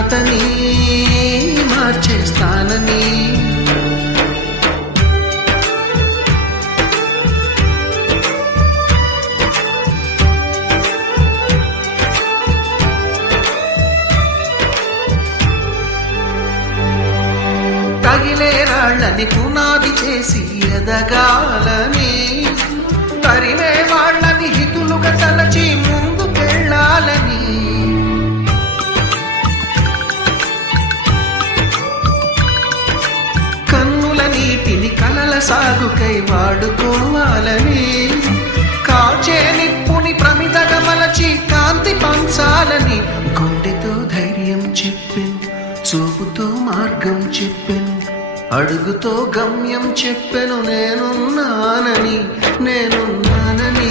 రాతని మార్చేస్తానని. తగిలే రాళ్ళని పునాది చేసి ఎదగాలని, తరిమే వాళ్ళని హితులుగా తలచి ముందుకెళ్ళాలని. కన్నుల నీటిని కలల సాగుకై వాడుకోవాలని, కాచే నిప్పుని ప్రమిదగా మలచి కాంతి పంచాలని. గుండెతో ధైర్యం చెప్పెను, చూపుతో మార్గం చెప్పెను, అడుగుతో గమ్యం చెప్పెను. నేనున్నానని